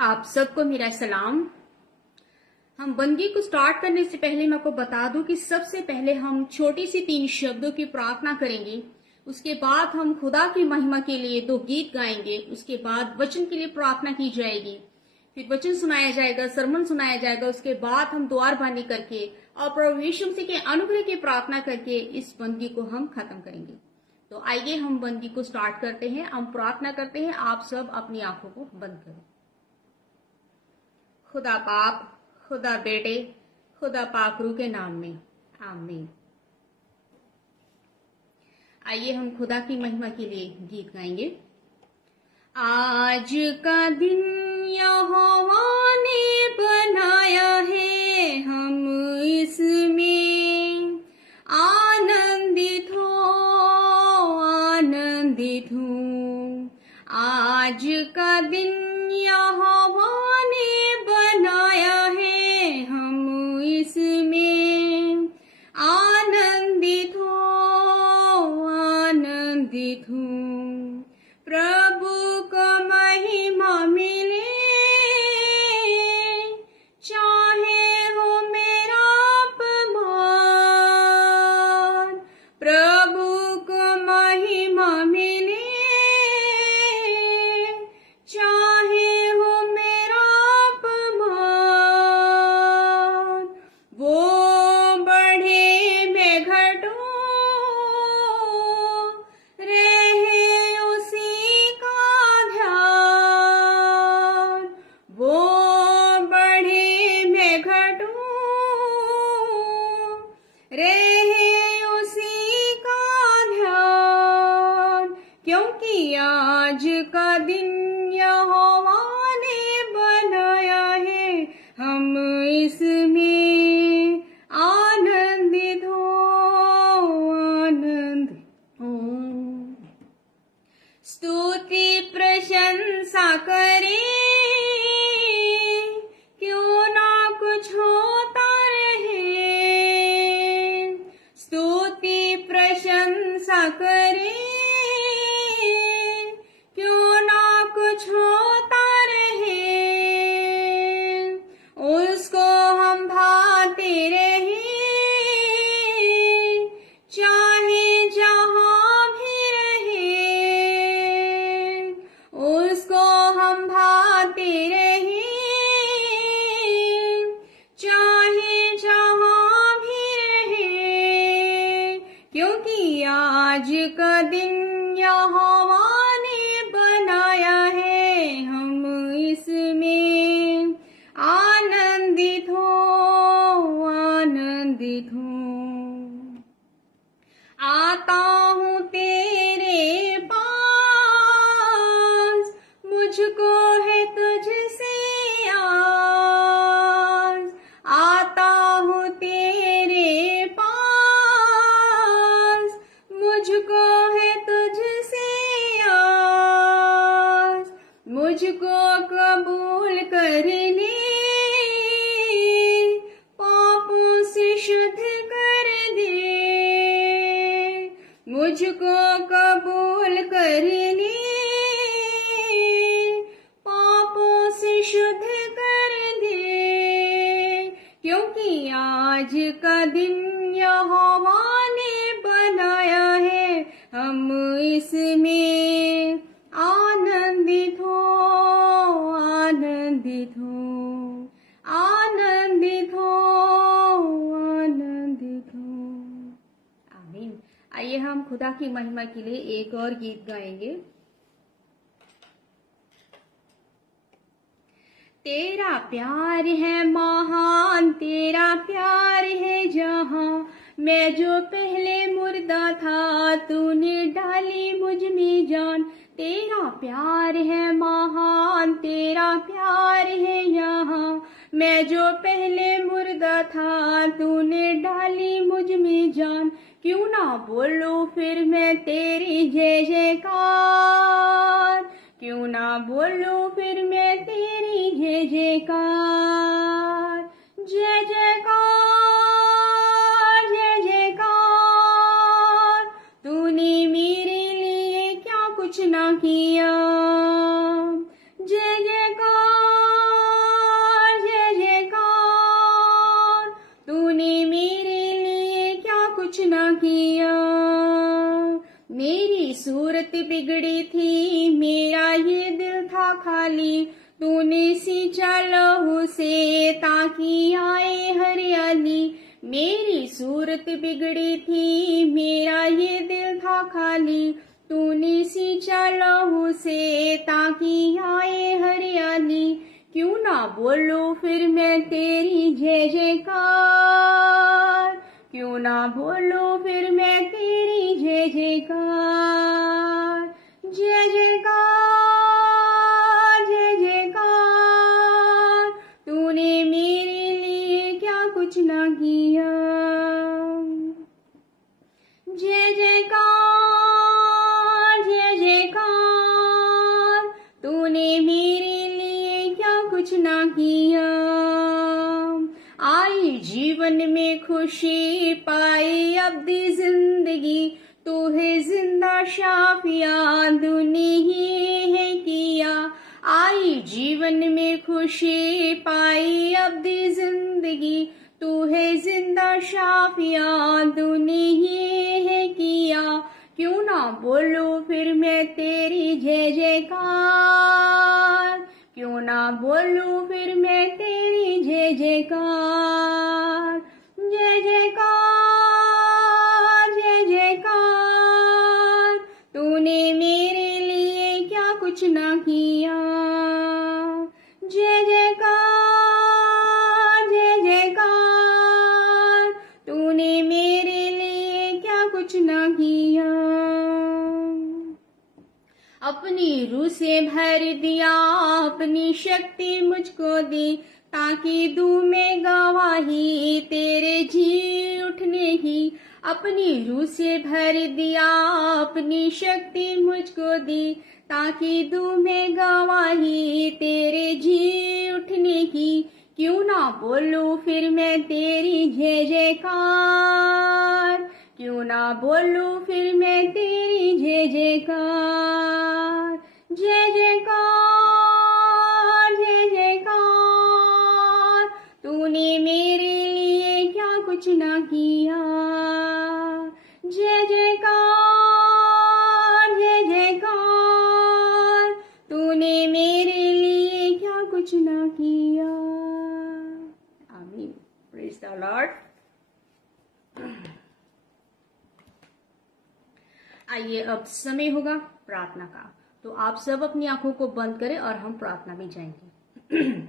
आप सबको मेरा सलाम। हम बंदगी को स्टार्ट करने से पहले मैं आपको बता दूं कि सबसे पहले हम छोटी सी 3 शब्दों की प्रार्थना करेंगे। उसके बाद हम खुदा की महिमा के लिए 2 गीत गाएंगे। उसके बाद वचन के लिए प्रार्थना की जाएगी, फिर वचन सुनाया जाएगा, सरमन सुनाया जाएगा। उसके बाद हम द्वार बांधी करके और प्रभु यीशु मसीह के अनुग्रह की प्रार्थना करके इस बंदगी को हम खत्म करेंगे। तो आइए हम बंदगी को स्टार्ट करते हैं। हम प्रार्थना करते हैं। आप सब अपनी आंखों को बंद करें। खुदा बाप, खुदा बेटे, खुदा पाकरू के नाम में आमीन। आइए हम खुदा की महिमा के लिए गीत गाएंगे। आज का दिन यहोवा ने बनाया है, हम इसमें आनंदित हो। आज का दिन यहोवा ने बनाया है, हम इसमें आनंदित हो। प्रभु को महिमा मिले, चाहे हो मेरा अपमान। प्रभु को महिमा मिले, चाहे हो मेरा अपमान। वो बढ़े मैं घटूं, रहे उसी का ध्यान। वो बढ़े मैं घटूं, रहे उसी का ध्यान। क्योंकि आज का दिन यहोवा ने बनाया है, हम इसमें आनंदित हो। स्तुति प्रशंसा करे, क्यों ना कुछ होता रहे। स्तुति प्रशंसा करे, क्यों ना कुछ होता रहे। उसको हम भाते रहे, चाहे जहां भी रहे। उसको हम भाते रहे, चाहे जहां भी रहे। क्योंकि आज का दिन यहोवा ने बनाया है, हम इसमें आनंदित हो। आता हूँ तेरे पास, मुझको है तुझसे आस। आता हूँ तेरे पास, मुझको है तुझसे आस। मुझको कबूल कर ले, पापों से शुद्ध कर दे। मुझको कबूल कर ले, पापों से शुद्ध कर दे। क्योंकि आज का दिन यहोवा ने बनाया है, हम इसमें आनंदित हो। आमीन। आइए हम खुदा की महिमा के लिए एक और गीत गाएंगे। तेरा प्यार है महान, तेरा प्यार है जहां। मैं जो पहले मुर्दा था, तूने डाली मुझ में जान। तेरा प्यार है महान, तेरा प्यार है यहाँ। मैं जो पहले मुर्दा था, तूने डाली मुझ में जान। क्यों ना बोलूं फिर मैं तेरी जय जयकार। क्यों ना बोलूं फिर मैं तेरी जय जयकार। जय जयकार, जय जयकार। तूने मेरे लिए क्या कुछ ना किया। जय जयकार, था खाली, तूने सींचा लहू से ताकि आए हरियाली। मेरी सूरत बिगड़ी थी, मेरा ये दिल था खाली, तूने सींचा लहू से ताकि आए हरियाली। क्यों ना बोलूं फिर मैं तेरी जय जयकार, क्यों ना बोलूं फिर मैं तेरी जय जयकार। जय जयकार जय जयकार, तूने मेरे लिए क्या कुछ ना किया। जय जयकार जय जयकार, तूने मेरे लिए क्या कुछ ना किया। आई जीवन में खुशी, पाई अब दी जिंदगी, तू है जिंदा शाफिया, तूने ही है किया। आई जीवन में खुशी, पाई अब दी जिंदगी, तू है जिंदा शाफिया, तूने ही है किया। क्यों ना बोलूं फिर मैं तेरी जय जयकार, क्यों ना बोलूं फिर मैं तेरी जय जयकार। जय जयकार जय जयकार, तूने मेरे लिए क्या कुछ ना किया। जय जयकार जय जयकार, तूने मेरे लिए क्या कुछ ना किया। अपनी रूह से भर दिया, अपनी शक्ति मुझको दी, ताकि दूं मैं गवाही तेरे जी उठने की। अपनी रूह से भर दिया, अपनी शक्ति मुझको दी, ताकि दूं मैं गवाही तेरे जी उठने की। क्यों ना बोलूं फिर मैं तेरी जय जयकार, क्यों ना बोलूं फिर मैं तेरी जय जयकार। जय जयकार जय जयकार, तूने मेरे लिए क्या कुछ ना किया। जय जयकार जय जयकार, तूने मेरे लिए क्या कुछ ना किया। आमीन। Praise the Lord. आइए अब समय होगा प्रार्थना का, तो आप सब अपनी आंखों को बंद करें और हम प्रार्थना में जाएंगे।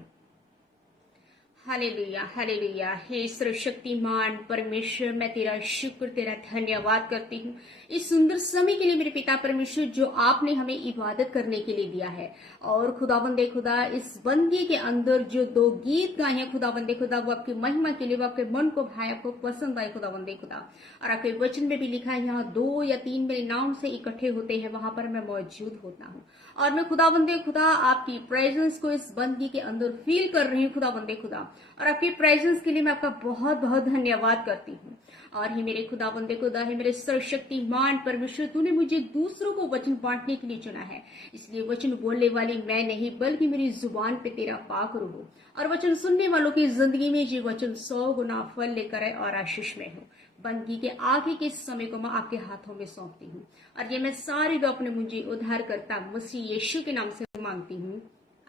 Hallelujah hallelujah. हे सर्वशक्तिमान परमेश्वर, मैं तेरा शुक्र तेरा धन्यवाद करती हूँ इस सुंदर समय के लिए मेरे पिता परमेश्वर, जो आपने हमें इबादत करने के लिए दिया है। और खुदाबंदे खुदा, इस बंदी के अंदर जो 2 गीत गाए हैं खुदाबंदे खुदा, वो आपकी महिमा के लिए, वो आपके मन को भाए, आपको पसंद आए खुदाबंदे खुदा। और आपके वचन में भी लिखा है, यहाँ 2 या 3 मेरे नाम से इकट्ठे होते हैं, वहां पर मैं मौजूद होता हूँ। और मैं खुदाबंदे खुदा आपकी प्रेजेंस को इस बंदी के अंदर फील कर रही हूँ खुदाबंदे खुदा। और आपकी प्रेजेंस के लिए मैं आपका बहुत बहुत धन्यवाद करती हूँ। और ही मेरे खुदाबंदे खुदा है, मेरे सर्वशक्तिमान परमेश्वर, तूने मुझे दूसरों को वचन बांटने के लिए चुना है। इसलिए वचन बोलने वाली मैं नहीं, बल्कि मेरी जुबान पे तेरा पाक रूह हो, और वचन सुनने वालों की जिंदगी में ये वचन 100 गुना फल लेकर आए और आशीष में हो। बंदगी के आगे के समय को मैं आपके हाथों में सौंपती हूँ, और ये मैं सारी दुआ अपने मुझे उद्धार करता मसीह यीशु के नाम से मांगती हूँ।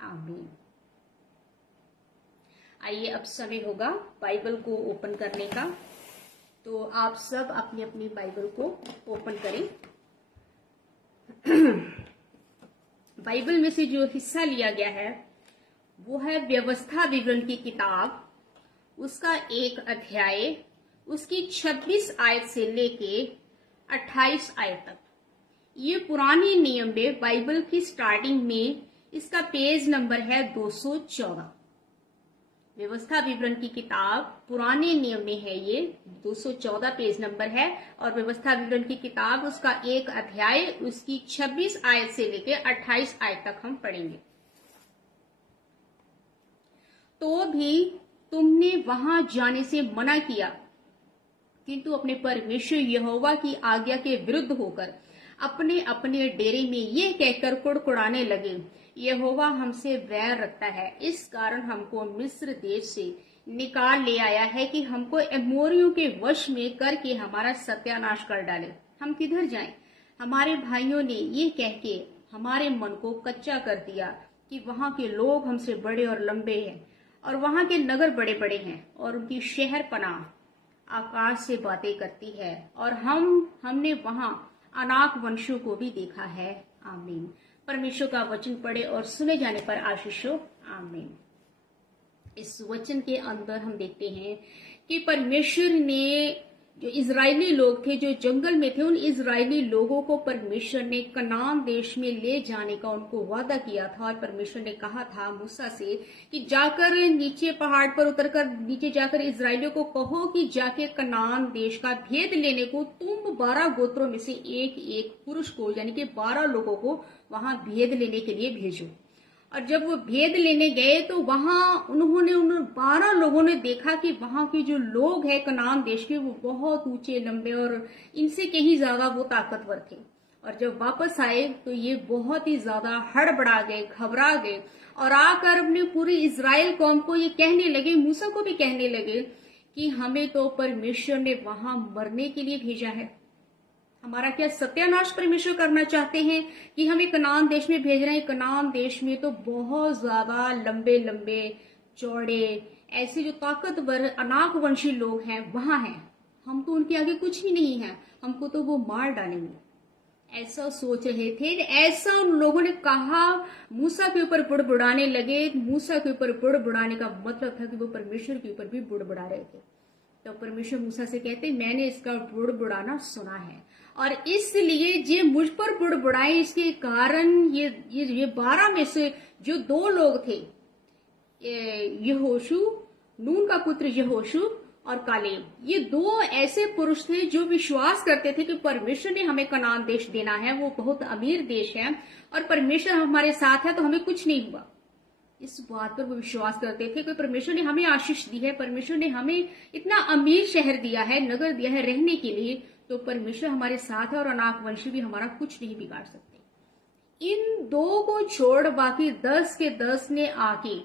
आमीन। आइए अब समय होगा बाइबल को ओपन करने का, तो आप सब अपनी अपनी बाइबल को ओपन करें। बाइबल में से जो हिस्सा लिया गया है वो है व्यवस्था विवरण की किताब, उसका 1 अध्याय, उसकी 26 आयत से लेके 28 आयत तक। ये पुराने नियम में बाइबल की स्टार्टिंग में इसका पेज नंबर है 214। व्यवस्था विवरण की किताब पुराने नियम में है, ये 214 पेज नंबर है। और व्यवस्था विवरण की किताब उसका 1 अध्याय, उसकी 26 आयत से लेकर 28 आयत तक हम पढ़ेंगे। तो भी तुमने वहां जाने से मना किया, किंतु अपने परमेश्वर यहोवा की आज्ञा के विरुद्ध होकर अपने अपने डेरे में ये कहकर कुड़कुड़ाने लगे, यहोवा हमसे वैर रखता है, इस कारण हमको मिस्र देश से निकाल ले आया है कि हमको एमोरियों के वश में करके हमारा सत्यानाश कर डाले। हम किधर जाएं? हमारे भाइयों ने ये कह के हमारे मन को कच्चा कर दिया कि वहां के लोग हमसे बड़े और लंबे हैं और वहां के नगर बड़े बड़े हैं और उनकी शहर पनाह आकाश से बातें करती है और हमने वहां अनाक वंशों को भी देखा है। आमीन। परमेश्वर का वचन पढ़े और सुने जाने पर आशीष हो। आमीन। इस वचन के अंदर हम देखते हैं कि परमेश्वर ने जो इजरायली लोग थे, जो जंगल में थे, उन इजरायली लोगों को परमेश्वर ने कनान देश में ले जाने का उनको वादा किया था। और परमेश्वर ने कहा था मूसा से कि जाकर नीचे पहाड़ पर उतरकर नीचे जाकर इजरायलियों को कहो कि जाके कनान देश का भेद लेने को तुम 12 गोत्रों में से एक एक पुरुष को, यानी कि 12 लोगों को वहां भेद लेने के लिए भेजो। और जब वो भेद लेने गए तो वहां उन्होंने उन 12 लोगों ने देखा कि वहां के जो लोग हैं कनान देश के, वो बहुत ऊंचे लंबे और इनसे कहीं ज्यादा वो ताकतवर थे। और जब वापस आए तो ये बहुत ही ज्यादा हड़बड़ा गए, घबरा गए और आकर अपने पूरी इजराइल कौम को ये कहने लगे, मूसा को भी कहने लगे कि हमें तो परमेश्वर ने वहां मरने के लिए भेजा है। हमारा क्या सत्यानाश परमेश्वर करना चाहते हैं कि हमें कनान देश में भेज रहे हैं। कनान देश में तो बहुत ज्यादा लंबे लंबे चौड़े ऐसे जो ताकतवर अनाक वंशी लोग हैं वहां हैं, हम तो उनके आगे कुछ ही नहीं है, हमको तो वो मार डालेंगे। ऐसा सोच रहे थे। ऐसा उन लोगों ने कहा, मूसा के ऊपर बुड़बुड़ाने लगे। मूसा के ऊपर बुड़बुड़ाने का मतलब था कि वो परमेश्वर के ऊपर भी बुड़बुड़ा रहे थे। तो परमेश्वर मूसा से कहते, मैंने इसका बुड़बुड़ाना सुना है और इसलिए जे मुझ पर बुड़बुड़ाए, इसके कारण ये 12 में से जो 2 लोग थे, यहोशू, नून का पुत्र यहोशू और कालेब, ये 2 ऐसे पुरुष थे जो विश्वास करते थे कि परमेश्वर ने हमें कनान देश देना है, वो बहुत अमीर देश है और परमेश्वर हमारे साथ है तो हमें कुछ नहीं हुआ। इस बात पर वो विश्वास करते थे कि परमेश्वर ने हमें आशीष दी है, परमेश्वर ने हमें इतना अमीर शहर दिया है, नगर दिया है रहने के लिए, तो परमेश्वर हमारे साथ है और अनाक वंशी भी हमारा कुछ नहीं बिगाड़ सकते। इन 2 को छोड़ बाकी 10 के 10 ने आके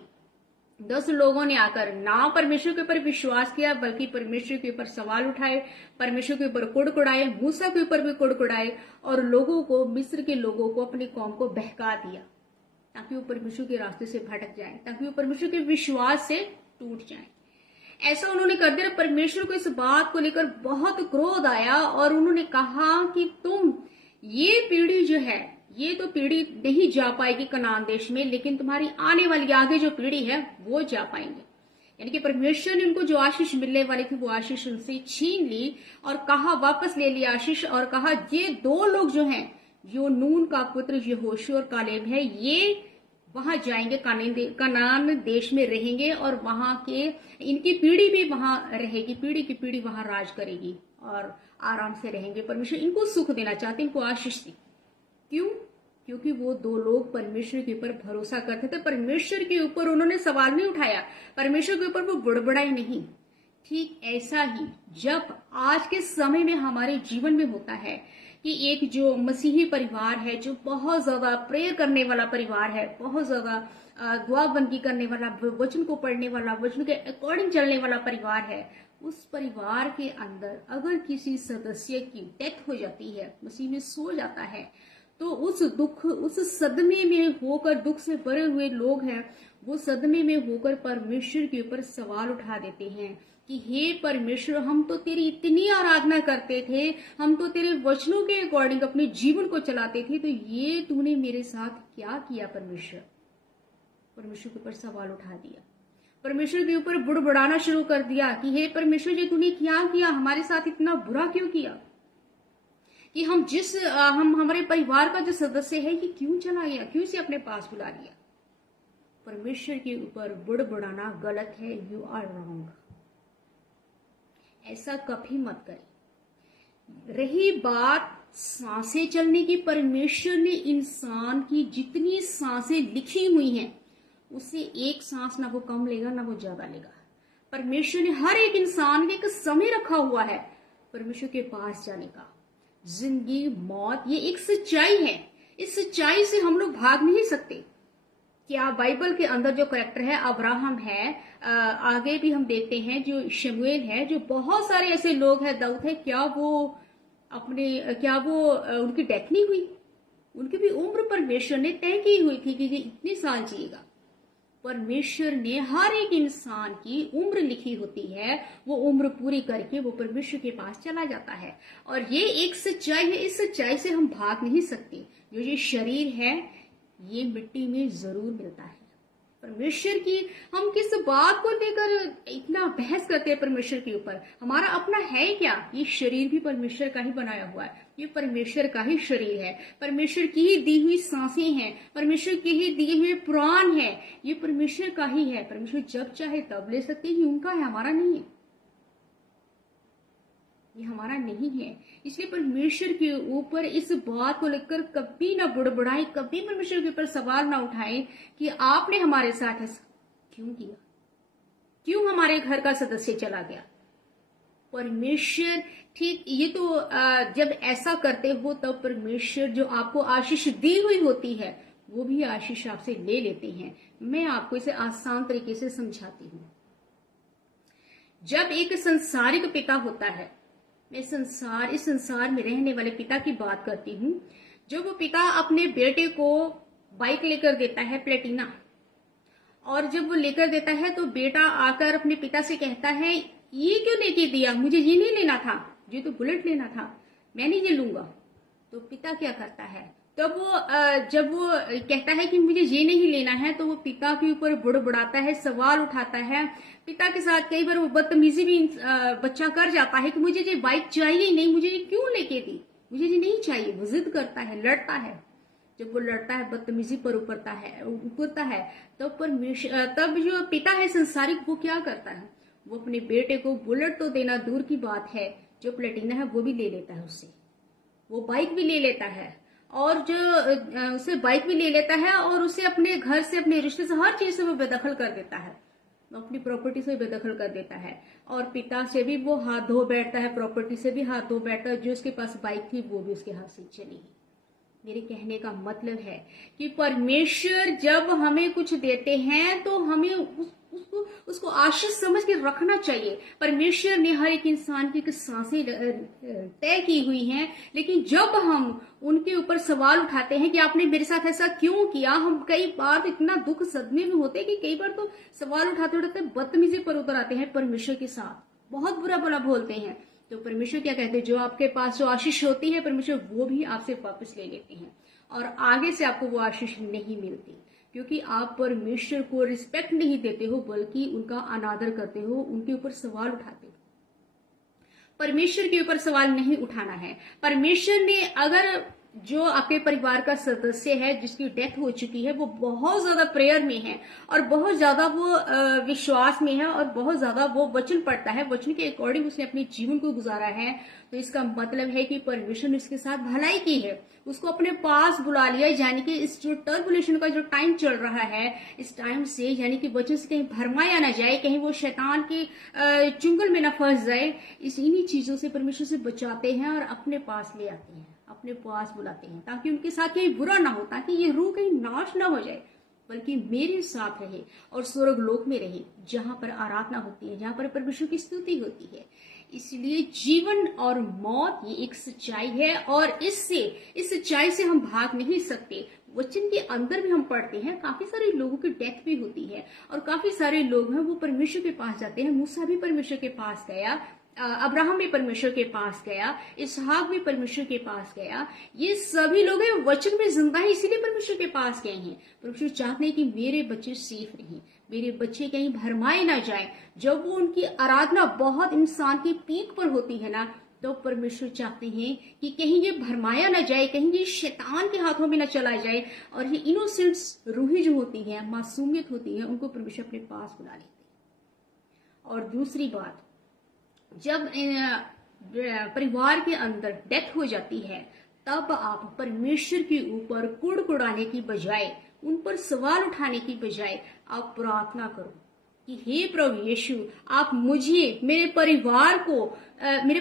10 लोगों ने आकर ना परमेश्वर के ऊपर विश्वास किया बल्कि परमेश्वर के ऊपर सवाल उठाए, परमेश्वर के ऊपर कुड़कुड़ाए, मूसा के ऊपर भी कुड़कुड़ाए और लोगों को, मिस्र के लोगों को, अपनी कौम को बहका दिया ताकि वो परमेश्वर के रास्ते से भटक जाए, ताकि वो परमेश्वर के विश्वास से टूट जाए। ऐसा उन्होंने कर दिया। परमेश्वर को इस बात को लेकर बहुत क्रोध आया और उन्होंने कहा कि तुम, ये पीढ़ी जो है, ये तो पीढ़ी नहीं जा पाएगी कनान देश में, लेकिन तुम्हारी आने वाली आगे जो पीढ़ी है वो जा पाएंगे। यानी कि परमेश्वर ने उनको जो आशीष मिलने वाली थी वो आशीष उनसे छीन ली और कहा, वापस ले लिया आशीष और कहा ये 2 लोग जो हैं, जो नून का पुत्र यहोशू और कालेब है, ये वहां जाएंगे, कनान देश में रहेंगे और वहां के इनकी पीढ़ी भी वहां रहेगी, पीढ़ी की पीढ़ी वहां राज करेगी और आराम से रहेंगे। परमेश्वर इनको सुख देना चाहते, इनको आशीष दी। क्यों? क्योंकि वो 2 लोग परमेश्वर के ऊपर भरोसा करते थे। परमेश्वर के ऊपर उन्होंने सवाल नहीं उठाया, परमेश्वर के ऊपर वो बुड़बुड़ाए नहीं। ठीक ऐसा ही जब आज के समय में हमारे जीवन में होता है कि एक जो मसीही परिवार है, जो बहुत ज्यादा प्रेयर करने वाला परिवार है, बहुत ज्यादा दुआबंदी करने वाला, वचन को पढ़ने वाला, वचन के अकॉर्डिंग चलने वाला परिवार है, उस परिवार के अंदर अगर किसी सदस्य की डेथ हो जाती है, मसीह में सो जाता है, तो उस दुख, उस सदमे में होकर, दुख से भरे हुए लोग हैं, वो सदमे में होकर परमेश्वर के ऊपर सवाल उठा देते हैं कि हे परमेश्वर, हम तो तेरी इतनी आराधना करते थे, हम तो तेरे वचनों के अकॉर्डिंग अपने जीवन को चलाते थे, तो ये तूने मेरे साथ क्या किया परमेश्वर? परमेश्वर के ऊपर सवाल उठा दिया, परमेश्वर के ऊपर बुड़बुड़ाना शुरू कर दिया कि हे परमेश्वर जी, तूने क्या किया, हमारे साथ इतना बुरा क्यों किया कि हम हमारे परिवार का जो सदस्य है ये क्यों चला गया, क्यों से अपने पास बुला लिया? परमेश्वर के ऊपर बुड़बुड़ाना गलत है। You are wrong. ऐसा कभी मत करें। रही बात सांसें चलने की, परमेश्वर ने इंसान की जितनी सांसें लिखी हुई हैं उससे एक सांस ना वो कम लेगा ना वो ज्यादा लेगा। परमेश्वर ने हर एक इंसान के एक समय रखा हुआ है परमेश्वर के पास जाने का। जिंदगी मौत ये एक सच्चाई है, इस सच्चाई से हम लोग भाग नहीं सकते। क्या बाइबल के अंदर जो कैरेक्टर है अब्राहम है, आगे भी हम देखते हैं जो शमूएल है, जो बहुत सारे ऐसे लोग हैं, दाऊद है, क्या वो उनकी डेथ नहीं हुई? उनकी भी उम्र परमेश्वर ने तय की हुई थी कि ये इतने साल जिएगा। परमेश्वर ने हर एक इंसान की उम्र लिखी होती है, वो उम्र पूरी करके वो परमेश्वर के पास चला जाता है। और ये एक सच्चाई है, इस सच्चाई से हम भाग नहीं सकते। जो ये शरीर है ये मिट्टी में जरूर मिलता है। परमेश्वर की हम किस बात को लेकर इतना बहस करते हैं परमेश्वर के ऊपर? हमारा अपना है क्या? ये शरीर भी परमेश्वर का ही बनाया हुआ है, ये परमेश्वर का ही शरीर है, परमेश्वर की ही दी हुई सांसें हैं, परमेश्वर के ही दिए हुए प्राण है, ये परमेश्वर का ही है। परमेश्वर जब चाहे तब ले सकते हैं, उनका है, हमारा नहीं है, ये हमारा नहीं है। इसलिए परमेश्वर के ऊपर इस बात को लेकर कभी ना बुड़बुड़ाएं, कभी परमेश्वर के ऊपर सवाल ना उठाएं कि आपने हमारे साथ ऐसा क्यों किया, क्यों हमारे घर का सदस्य चला गया। परमेश्वर ठीक ये तो जब ऐसा करते हो तब परमेश्वर जो आपको आशीष दी हुई होती है वो भी आशीष आपसे ले लेते हैं। मैं आपको इसे आसान तरीके से समझाती हूँ। जब एक संसारिक पिता होता है, मैं इस संसार में रहने वाले पिता की बात करती हूँ, जब वो पिता अपने बेटे को बाइक लेकर देता है प्लेटिना, और जब वो लेकर देता है तो बेटा आकर अपने पिता से कहता है ये क्यों लेके दिया, मुझे ये नहीं लेना था, ये तो बुलेट लेना था, मैं नहीं ये लूंगा। तो पिता क्या करता है, तब वो जब वो कहता है कि मुझे ये नहीं लेना है तो वो पिता के ऊपर बुड़बुड़ाता है, सवाल उठाता है। पिता के साथ कई बार वो बदतमीजी भी बच्चा कर जाता है कि मुझे ये बाइक चाहिए ही नहीं, मुझे ये क्यों लेके दी, मुझे ये नहीं चाहिए। वो जिद करता है, लड़ता है। जब वो लड़ता है, बदतमीजी पर उतरता है, तब जो पिता है संसारिक वो क्या करता है, वो अपने बेटे को बुलेट तो देना दूर की बात है, जो प्लेटिना है वो भी ले लेता है उससे, वो बाइक भी ले लेता है, और जो उसे बाइक भी ले लेता है और उसे अपने घर से, अपने रिश्ते से, हर चीज से वो बेदखल कर देता है, अपनी प्रॉपर्टी से बेदखल कर देता है। और पिता से भी वो हाथ धो बैठता है, प्रॉपर्टी से भी हाथ धो बैठता है, जो उसके पास बाइक थी वो भी उसके हाथ से चली गई। मेरे कहने का मतलब है कि परमेश्वर जब हमें कुछ देते हैं तो हमें उसको आशीष समझ के रखना चाहिए। परमेश्वर ने हर एक इंसान की सांसें तय की हुई हैं, लेकिन जब हम उनके ऊपर सवाल उठाते हैं कि आपने मेरे साथ ऐसा क्यों किया, हम कई बार इतना दुख सदमे में होते हैं कि कई बार तो सवाल उठाते उठाते बदतमीजी पर उतर आते हैं, परमेश्वर के साथ बहुत बुरा भला बोलते हैं। तो परमेश्वर क्या कहते हैं, जो आपके पास जो आशीष होती है परमेश्वर वो भी आपसे वापस ले लेते हैं, और आगे से आपको वो आशीष नहीं मिलती, क्योंकि आप परमेश्वर को रिस्पेक्ट नहीं देते हो, बल्कि उनका अनादर करते हो, उनके ऊपर सवाल उठाते हो। परमेश्वर के ऊपर सवाल नहीं उठाना है। परमेश्वर ने अगर जो आपके परिवार का सदस्य है जिसकी डेथ हो चुकी है, वो बहुत ज्यादा प्रेयर में है और बहुत ज्यादा वो विश्वास में है और बहुत ज्यादा वो वचन पढ़ता है, वचन के अकॉर्डिंग उसने अपने जीवन को गुजारा है, तो इसका मतलब है कि परमेश्वर ने उसके साथ भलाई की है, उसको अपने पास बुला लिया। यानी कि इस जो टर्बुलेशन का जो टाइम चल रहा है, इस टाइम से यानी कि वचन से कहीं भरमाया ना जाए, कहीं वो शैतान के चुंगल में ना फंस जाए, इन्हीं चीजों से परमेश्वर से बचाते हैं और अपने पास ले आते हैं, अपने पास बुलाते हैं, ताकि उनके साथ कहीं बुरा ना हो, ताकि ये रूह कहीं नाश ना हो जाए, बल्कि मेरे साथ रहे और स्वर्ग लोक में रहे, जहां पर आराधना होती है, जहां पर परमेश्वर की स्तुति होती है। इसलिए जीवन और मौत ये एक सच्चाई है, और इस सच्चाई से हम भाग नहीं सकते। वचन के अंदर भी हम पढ़ते हैं, काफी सारे लोगों की डेथ भी होती है और काफी सारे लोग हैं वो परमेश्वर के पास जाते हैं। मूसा भी परमेश्वर के पास गया, अब्राहम भी परमेश्वर के पास गया, इसहाक भी परमेश्वर के पास गया। ये सभी लोग हैं वचन में जिंदा है, इसीलिए परमेश्वर के पास गए हैं। परमेश्वर चाहते हैं कि मेरे बच्चे सेफ रहें, मेरे बच्चे कहीं भरमाए ना जाए। जब वो उनकी आराधना बहुत इंसान की पीक पर होती है ना, तो परमेश्वर चाहते हैं कि कहीं ये भरमाया ना जाए, कहीं ये शैतान के हाथों में ना चला जाए, और ये इनोसेंट्स रूहें जो होती है, मासूमियत होती है, उनको परमेश्वर अपने पास बुला लेते हैं। और दूसरी बात, जब परिवार के अंदर डेथ हो जाती है, तब आप परमेश्वर के ऊपर कुड़कुड़ाने की बजाय, उन पर सवाल उठाने की बजाय आप प्रार्थना करो कि हे प्रभु यीशु, आप मुझे, मेरे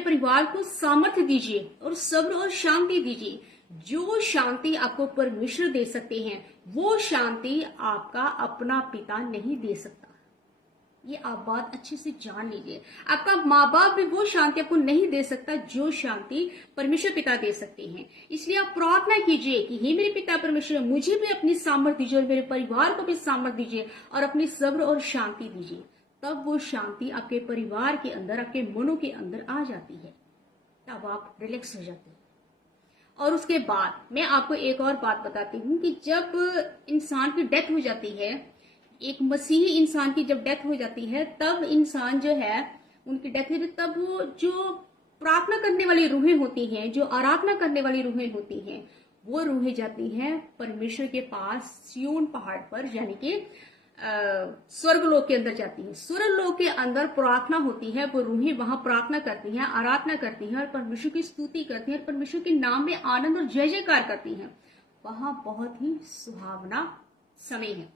परिवार को सामर्थ्य दीजिए और सब्र और शांति दीजिए। जो शांति आपको परमेश्वर दे सकते हैं, वो शांति आपका अपना पिता नहीं दे सकता। ये आप बात अच्छे से जान लीजिए। आपका माँ बाप भी वो शांति आपको नहीं दे सकता जो शांति परमेश्वर पिता दे सकते हैं। इसलिए आप प्रार्थना कीजिए कि हे मेरे पिता परमेश्वर, मुझे भी अपनी सामर्थ्य दीजिए और मेरे परिवार को भी सामर्थ्य दीजिए और अपनी सब्र और शांति दीजिए। तब वो शांति आपके परिवार के अंदर, आपके मनों के अंदर आ जाती है, तब आप रिलैक्स हो जाते हैं। और उसके बाद मैं आपको एक और बात बताती हूँ कि जब इंसान की डेथ हो जाती है, एक मसीही इंसान की जब डेथ हो जाती है, तब इंसान जो है, उनकी डेथ होती है, तब वो जो प्रार्थना करने वाली रूहें होती हैं, जो आराधना करने वाली रूहें होती हैं, वो रूहें जाती हैं परमेश्वर के पास सिय्योन पहाड़ पर, यानी कि स्वर्गलोक के अंदर जाती है। स्वर्गलोक के अंदर प्रार्थना होती है, वो रूहें वहां प्रार्थना करती हैं, आराधना करती हैं और परमेश्वर की स्तुति करती हैं और परमेश्वर के नाम में आनंद और जय जयकार करती हैं। वहां बहुत ही सुहावना समय है।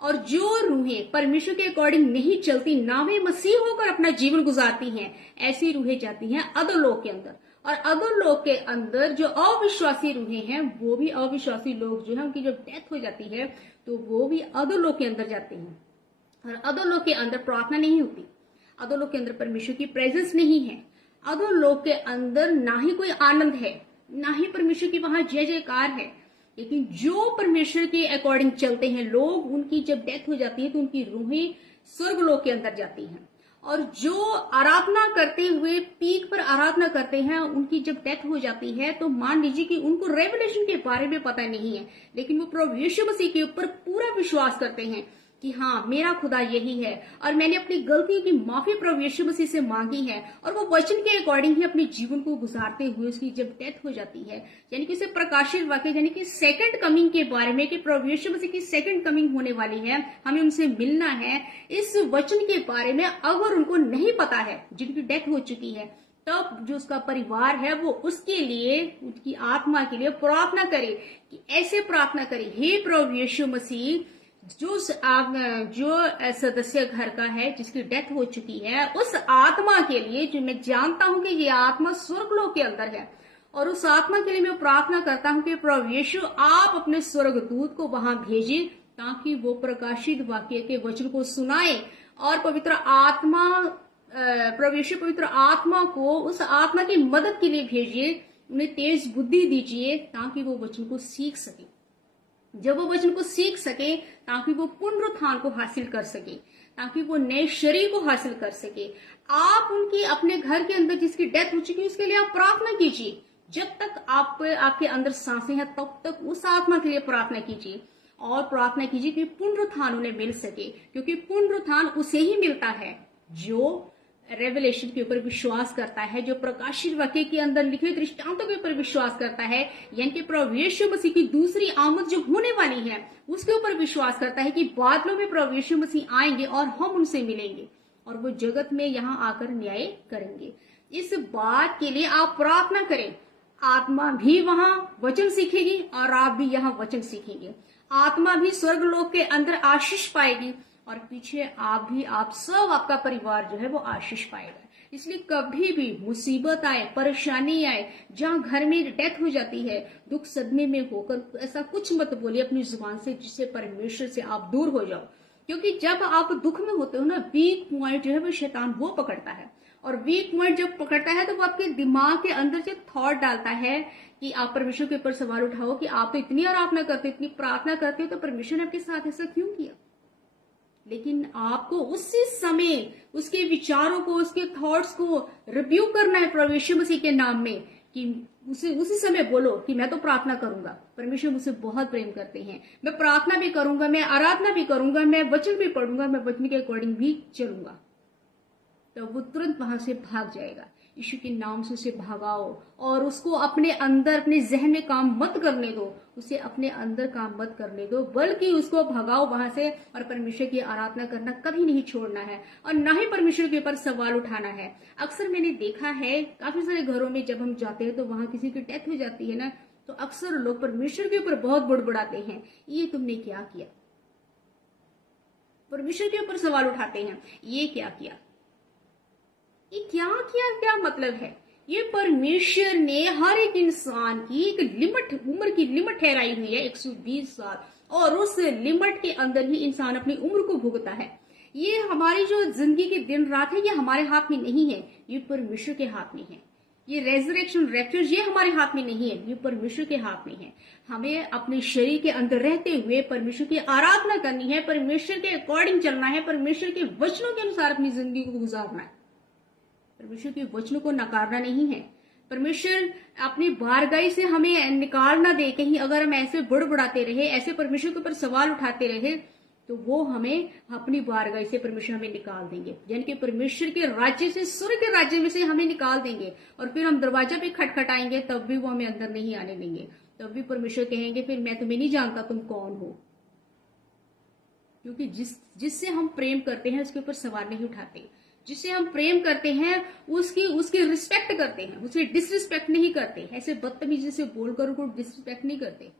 और जो रूहें परमेश्वर के अकॉर्डिंग नहीं चलती, ना वे मसीह होकर अपना जीवन गुजारती हैं, ऐसी रूहें जाती हैं अधोलोक के अंदर। और अधोलोक के अंदर जो अविश्वासी रूहें हैं, वो भी अविश्वासी लोग जो है, उनकी जब डेथ हो जाती है तो वो भी अधोलोक के अंदर जाते हैं। और अधोलोक के अंदर प्रार्थना नहीं होती, अधोलोक के अंदर परमेश्वर की प्रेजेंस नहीं है, अधोलोक के अंदर ना ही कोई आनंद है, ना ही परमेश्वर की वहां जय जयकार है। लेकिन जो परमेश्वर के अकॉर्डिंग चलते हैं लोग, उनकी जब डेथ हो जाती है तो उनकी रूहें स्वर्गलोक के अंदर जाती हैं। और जो आराधना करते हुए पीक पर आराधना करते हैं, उनकी जब डेथ हो जाती है तो मान लीजिए कि उनको रेवलेशन के बारे में पता नहीं है, लेकिन वो प्रभु यीशु मसीह के ऊपर पूरा विश्वास करते हैं कि हाँ, मेरा खुदा यही है और मैंने अपनी गलतियों की माफी प्रभु यीशु मसीह से मांगी है। और वो वचन के अकॉर्डिंग ही अपने जीवन को गुजारते हुए उसकी जब डेथ हो जाती है, यानी कि उसे प्रकाशित वाक्य, यानी कि सेकंड कमिंग के बारे में, कि प्रभु यीशु मसीह की सेकंड कमिंग होने वाली है, हमें उनसे मिलना है, इस वचन के बारे में अगर उनको नहीं पता है, जिनकी डेथ हो चुकी है, तब जो उसका परिवार है वो उसके लिए, उसकी आत्मा के लिए प्रार्थना करे। कि ऐसे प्रार्थना करे, हे प्रभु यीशु मसीह, जो सदस्य घर का है जिसकी डेथ हो चुकी है, उस आत्मा के लिए, जो मैं जानता हूं कि ये आत्मा स्वर्गलोक के अंदर है, और उस आत्मा के लिए मैं प्रार्थना करता हूं कि प्रभु यीशु आप अपने स्वर्गदूत को वहां भेजे ताकि वो प्रकाशित वाक्य के वचन को सुनाए और पवित्र आत्मा, प्रभु यीशु पवित्र आत्मा को उस आत्मा की मदद के लिए भेजिए, उन्हें तेज बुद्धि दीजिए ताकि वो वचन को सीख सके। जब वो वचन को सीख सके, ताकि वो पुनरुत्थान को हासिल कर सके, ताकि वो नए शरीर को हासिल कर सके। आप उनकी अपने घर के अंदर जिसकी डेथ हो चुकी है उसके लिए आप प्रार्थना कीजिए। जब तक आपके अंदर सांसें हैं तब तक उस आत्मा के लिए प्रार्थना कीजिए और प्रार्थना कीजिए कि पुनरुत्थान उन्हें मिल सके, क्योंकि पुनरुत्थान उसे ही मिलता है जो रेवलेशन के ऊपर विश्वास करता है, जो प्रकाशित वाक्य के अंदर लिखे दृष्टांतों के ऊपर विश्वास करता है, यानी कि प्रभु यीशु मसीह की दूसरी आमद जो होने वाली है उसके ऊपर विश्वास करता है कि बादलों में प्रभु यीशु मसीह आएंगे और हम उनसे मिलेंगे और वो जगत में यहाँ आकर न्याय करेंगे। इस बात के लिए आप प्रार्थना करें। आत्मा भी वहां वचन सीखेगी और आप भी यहाँ वचन सीखेंगे। आत्मा भी स्वर्गलोक के अंदर आशीष पाएगी और पीछे आप भी, आप सब, आपका परिवार जो है वो आशीष पाएगा। इसलिए कभी भी मुसीबत आए, परेशानी आए, जहां घर में डेथ हो जाती है, दुख सदमे में होकर ऐसा कुछ मत बोलिए अपनी जुबान से जिससे परमेश्वर से आप दूर हो जाओ। क्योंकि जब आप दुख में होते हो ना, वीक पॉइंट जो है वो शैतान वो पकड़ता है, और वीक पॉइंट जब पकड़ता है तो वो आपके दिमाग के अंदर जो थॉट डालता है कि आप परमेश्वर के ऊपर सवाल उठाओ कि आप तो इतनी आराधना करते हो, इतनी प्रार्थना करते हो, तो परमेश्वर ने आपके साथ ऐसा क्यों किया। लेकिन आपको उसी समय उसके विचारों को, उसके थॉट्स को रिव्यू करना है प्रभु यीशु मसीह के नाम में, कि उसी समय बोलो कि मैं तो प्रार्थना करूंगा, परमेश्वर मुझसे बहुत प्रेम करते हैं, मैं प्रार्थना भी करूंगा, मैं आराधना भी करूंगा, मैं वचन भी पढ़ूंगा, मैं वचन के अकॉर्डिंग भी चलूंगा। तो वो तुरंत वहां से भाग जाएगा। यीशु के नाम से उसे भगाओ और उसको अपने अंदर, अपने जहन में काम मत करने दो, उसे अपने अंदर काम मत करने दो, बल्कि उसको भगाओ वहां से। और परमेश्वर की आराधना करना कभी नहीं छोड़ना है और ना ही परमेश्वर के ऊपर सवाल उठाना है। अक्सर मैंने देखा है काफी सारे घरों में जब हम जाते हैं तो वहां किसी की डेथ हो जाती है ना, तो अक्सर लोग परमेश्वर के ऊपर बहुत बुड़बुड़ाते हैं, ये तुमने क्या किया। परमेश्वर के ऊपर सवाल उठाते हैं, ये क्या किया, ये क्या किया, क्या मतलब है। ये परमेश्वर ने हर एक इंसान की एक लिमिट, उम्र की लिमिट ठहराई हुई है 120 साल, और उस लिमिट के अंदर ही इंसान अपनी उम्र को भुगता है। ये हमारी जो जिंदगी की दिन रात है ये हमारे हाथ में नहीं है, ये परमेश्वर के हाथ में है। ये रेजरेक्शन रैप्चर ये हमारे हाथ में नहीं है, ये परमेश्वर के हाथ में है। हमें अपने शरीर के अंदर रहते हुए परमेश्वर की आराधना करनी है, परमेश्वर के अकॉर्डिंग चलना है, परमेश्वर के वचनों के अनुसार अपनी जिंदगी को गुजारना है। परमेश्वर के वचनों को नकारना नहीं है। परमेश्वर अपनी बारगाही से हमें निकाल ना दे कहीं, अगर हम ऐसे बुड़बुड़ाते रहे, ऐसे परमेश्वर के ऊपर सवाल उठाते रहे, तो वो हमें अपनी बारगाही से परमेश्वर हमें निकाल देंगे, यानी कि परमेश्वर के राज्य से, सूर्य के राज्य में से हमें निकाल देंगे। और फिर हम दरवाजा पे खटखटाएंगे, तब भी वो हमें अंदर नहीं आने देंगे। तब भी परमेश्वर कहेंगे फिर मैं तुम्हें नहीं जानता, तुम कौन हो। क्योंकि जिससे हम प्रेम करते हैं उसके ऊपर सवाल नहीं उठाते। जिससे हम प्रेम करते हैं उसकी रिस्पेक्ट करते हैं, उसे डिसरिस्पेक्ट नहीं करते। ऐसे बदतमीजी से बोलकर उनको डिसरिस्पेक्ट नहीं करते,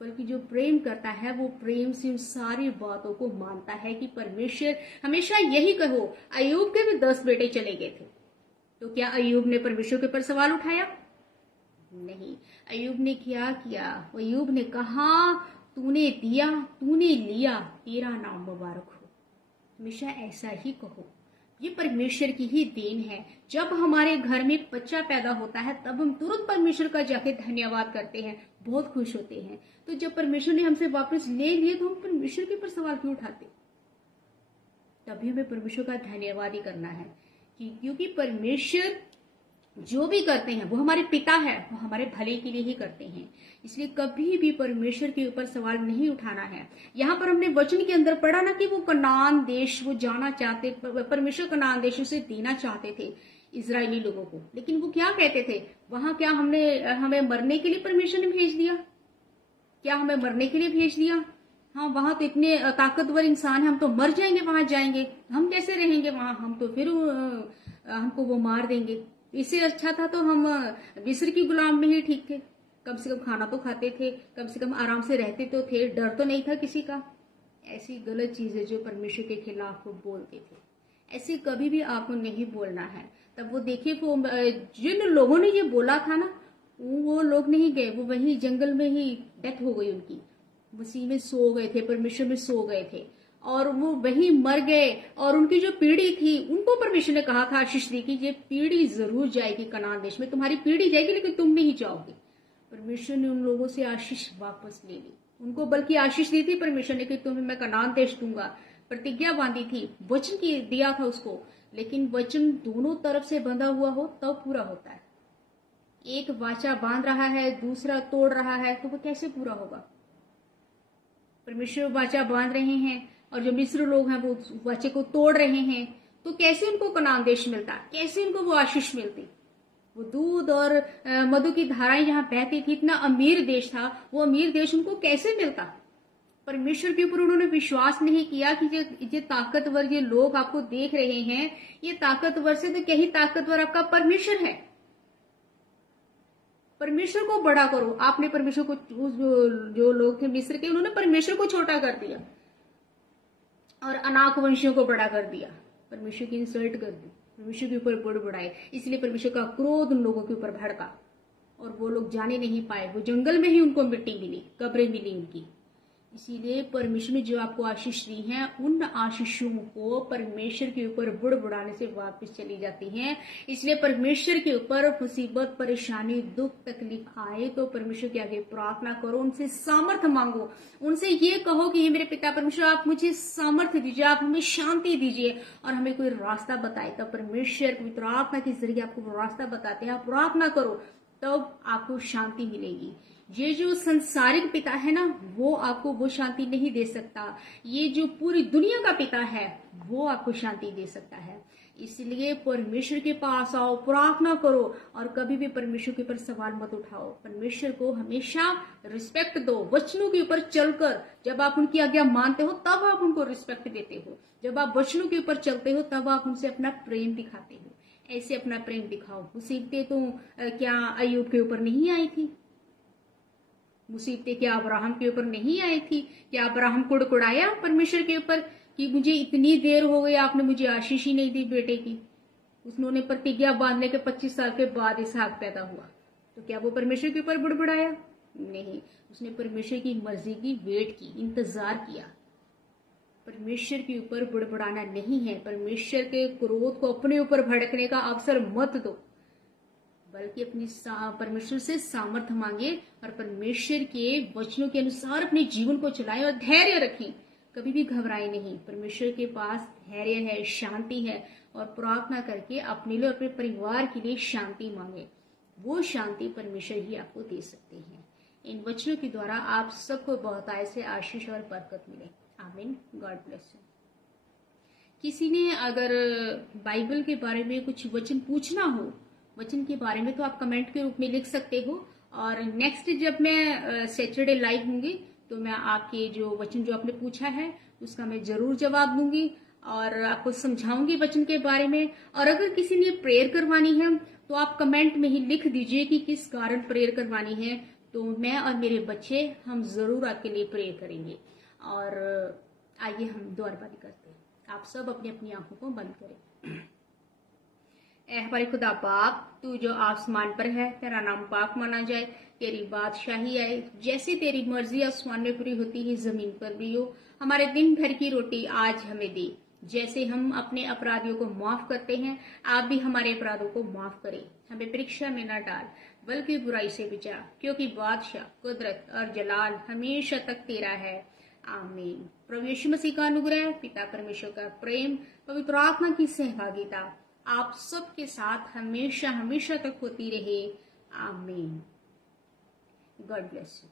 बल्कि जो प्रेम करता है वो प्रेम से उन सारी बातों को मानता है कि परमेश्वर हमेशा यही कहो। अय्यूब के भी 10 बेटे चले गए थे, तो क्या अय्यूब ने परमेश्वर के ऊपर सवाल उठाया? नहीं। अय्यूब ने क्या किया? अय्यूब ने कहा तूने दिया, तूने लिया, तेरा नाम मुबारक हो। हमेशा ऐसा ही कहो। ये परमेश्वर की ही देन है। जब हमारे घर में एक बच्चा पैदा होता है तब हम तुरंत परमेश्वर का जाके धन्यवाद करते हैं, बहुत खुश होते हैं। तो जब परमेश्वर ने हमसे वापस ले लिए तो हम परमेश्वर के ऊपर सवाल क्यों उठाते? तभी हमें परमेश्वर का धन्यवाद ही करना है, क्योंकि परमेश्वर जो भी करते हैं वो हमारे पिता है, वो हमारे भले के लिए ही करते हैं। इसलिए कभी भी परमेश्वर के ऊपर सवाल नहीं उठाना है। यहाँ पर हमने वचन के अंदर पढ़ा ना कि वो कनान देश वो जाना चाहते, परमेश्वर कनान देश उसे देना चाहते थे इजरायली लोगों को, लेकिन वो क्या कहते थे? वहां क्या हमें मरने के लिए परमेश्वर ने भेज दिया? क्या हमें मरने के लिए भेज दिया? हाँ, वहां तो इतने ताकतवर इंसान है, हम तो मर जाएंगे, वहां जाएंगे, हम कैसे रहेंगे वहां? हम तो फिर हमको वो मार देंगे। इससे अच्छा था तो हम मिस्र की गुलाम में ही ठीक थे। कम से कम खाना तो खाते थे, कम से कम आराम से रहते तो थे, डर तो नहीं था किसी का। ऐसी गलत चीजें जो परमेश्वर के खिलाफ वो बोलते थे, ऐसे कभी भी आपको नहीं बोलना है। तब वो देखिए वो जिन लोगों ने ये बोला था ना, वो लोग नहीं गए, वो वहीं जंगल में ही डेथ हो गई उनकी। उसी में सो गए थे, परमेश्वर में सो गए थे और वो वहीं मर गए। और उनकी जो पीढ़ी थी उनको परमेश्वर ने कहा था, आशीष दी कि ये पीढ़ी जरूर जाएगी कनान देश में, तुम्हारी पीढ़ी जाएगी लेकिन तुम नहीं जाओगे। परमेश्वर ने उन लोगों से आशीष वापस ले ली, उनको बल्कि आशीष दी थी परमेश्वर ने कि तुम्हें मैं कनान देश दूंगा। प्रतिज्ञा बांधी थी, वचन की दिया था उसको, लेकिन वचन दोनों तरफ से बंधा हुआ हो तब पूरा होता है। एक वाचा बांध रहा है, दूसरा तोड़ रहा है, तो वो कैसे पूरा होगा? परमेश्वर वाचा बांध रहे हैं और जो मिस्र लोग हैं वो वाचे को तोड़ रहे हैं, तो कैसे उनको कनान देश मिलता? कैसे उनको वो आशीष मिलती? वो दूध और मधु की धाराएं जहां बहती थी, इतना अमीर देश था, वो अमीर देश उनको कैसे मिलता? परमेश्वर के ऊपर उन्होंने विश्वास नहीं किया कि ये ताकतवर ये लोग आपको देख रहे हैं, ये ताकतवर से तो क्या ही ताकतवर आपका परमेश्वर है। परमेश्वर को बड़ा करो। आपने परमेश्वर को, जो लोग थे मिस्र के, उन्होंने परमेश्वर को छोटा कर दिया और अनाक वंशियों को बड़ा कर दिया, परमेश्वर की इंसल्ट कर दी, परमेश्वर के ऊपर बुड़बुड़ाए। इसलिए परमेश्वर का क्रोध उन लोगों के ऊपर भड़का और वो लोग जाने नहीं पाए। वो जंगल में ही उनको मिट्टी मिली, कब्रें मिली उनकी। इसीलिए परमेश्वर ने जो आपको आशीष दी है, उन आशीषों को परमेश्वर के ऊपर बुड़बुड़ाने से वापस चली जाती हैं। इसलिए परमेश्वर के ऊपर मुसीबत, परेशानी, दुख, तकलीफ आए तो परमेश्वर के आगे प्रार्थना करो, उनसे सामर्थ्य मांगो, उनसे ये कहो कि हे मेरे पिता परमेश्वर, आप मुझे सामर्थ्य दीजिए, आप हमें शांति दीजिए और हमें कोई रास्ता बताए। तब परमेश्वर प्रार्थना के जरिए आपको रास्ता बताते हैं। आप प्रार्थना करो तब आपको शांति मिलेगी। ये जो संसारिक पिता है ना, वो आपको वो शांति नहीं दे सकता। ये जो पूरी दुनिया का पिता है वो आपको शांति दे सकता है। इसलिए परमेश्वर के पास आओ, प्रार्थना करो और कभी भी परमेश्वर के ऊपर सवाल मत उठाओ। परमेश्वर को हमेशा रिस्पेक्ट दो। वचनों के ऊपर चलकर जब आप उनकी आज्ञा मानते हो तब आप उनको रिस्पेक्ट देते हो। जब आप वचनों के ऊपर चलते हो तब आप उनसे अपना प्रेम दिखाते हो। ऐसे अपना प्रेम दिखाओ। मुसीबतें तो क्या अय्यूब के ऊपर नहीं आई थी? मुसीबतें क्या अब्राहम के ऊपर नहीं आई थी? क्या अब्राहम कुड़कुड़ाया परमेश्वर के ऊपर कि मुझे इतनी देर हो गई, आपने मुझे आशीष ही नहीं दी बेटे की? उसने प्रतिज्ञा बांधने के 25 साल के बाद इसहाक पैदा हुआ, तो क्या वो परमेश्वर के ऊपर बुड़बुड़ाया? नहीं, उसने परमेश्वर की मर्जी की वेट की, इंतजार किया। परमेश्वर के ऊपर बुड़बुड़ाना नहीं है। परमेश्वर के क्रोध को अपने ऊपर भड़कने का अवसर मत दो, बल्कि अपनी परमेश्वर से सामर्थ्य मांगे और परमेश्वर के वचनों के अनुसार अपने जीवन को चलाएं और धैर्य रखें। कभी भी घबराए नहीं। परमेश्वर के पास धैर्य है, शांति है, और प्रार्थना करके अपने लिए और अपने परिवार के लिए शांति मांगे। वो शांति परमेश्वर ही आपको दे सकते हैं। इन वचनों के द्वारा आप सबको बहुतायत से आशीष और बरकत मिले। आमीन। God bless you. किसी ने अगर बाइबल के बारे में कुछ वचन पूछना हो, वचन के बारे में, तो आप कमेंट के रूप में लिख सकते हो, और नेक्स्ट जब मैं सैटरडे लाइव होंगी तो मैं आपके जो वचन जो आपने पूछा है उसका मैं जरूर जवाब दूंगी और आपको समझाऊंगी वचन के बारे में। और अगर किसी ने प्रेयर करवानी है तो आप कमेंट में ही लिख दीजिए कि किस कारण प्रेयर करवानी है, तो मैं और मेरे बच्चे हम जरूर आपके लिए प्रेयर करेंगे। और आइए हम दुआरबाजी करते हैं। आप सब अपनी अपनी आंखों को बंद करें। ऐ हमारे खुदा बाप, तू जो आसमान पर है, तेरा नाम पाक माना जाए, तेरी बादशाही आए, जैसे तेरी मर्जी आसमान में पूरी होती है जमीन पर भी हो। हमारे दिन भर की रोटी आज हमें दे, जैसे हम अपने अपराधियों को माफ करते हैं, आप भी हमारे अपराधों को माफ करें। हमें परीक्षा में न डाल, बल्कि बुराई से बचा, क्योंकि बादशाह, कुदरत और जलाल हमेशा तक तेरा है। आमीन। प्रभु यीशु मसीह का अनुग्रह, पिता परमेश्वर का प्रेम, पवित्र आत्मा की सहभागिता आप सबके साथ हमेशा हमेशा तक होती रहे। आमीन। God bless you.